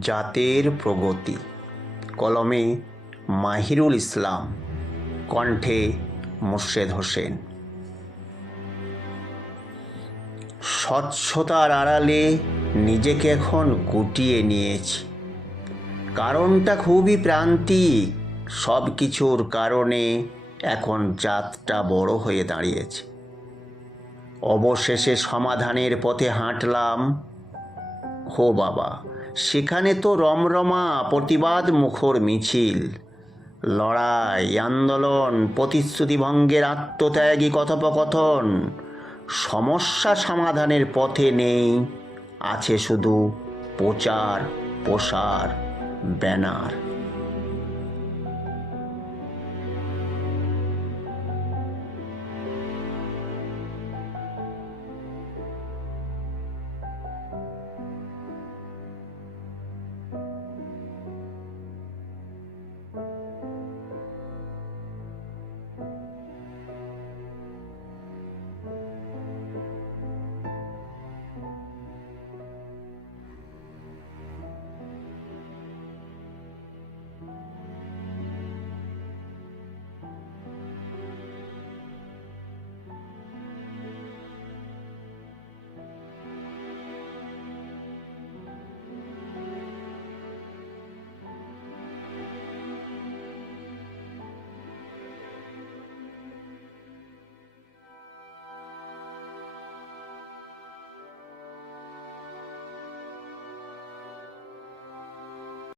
জাতের প্রগতি। কলমে মাহিরুল ইসলাম, কণ্ঠে মুর্শেদ হোসেন। স্বচ্ছতার আড়ালে নিজেকে এখন গুটিয়ে নিয়েছি। কারণটা খুবই প্রান্তিক। সব কিছুর কারণে এখন জাতটা বড় হয়ে দাঁড়িয়েছে। অবশেষে সমাধানের পথে হাঁটলাম। হো বাবা। সেখানে তো রমরমা প্রতিবাদ মুখর মিছিল। লড়াই, আন্দোলন প্রতিশ্রুতিভঙ্গের আত্মত্যাগী কথোপকথন, সমস্যা সমাধানের পথে নেই, আছে শুধু প্রচার প্রসার ব্যানার।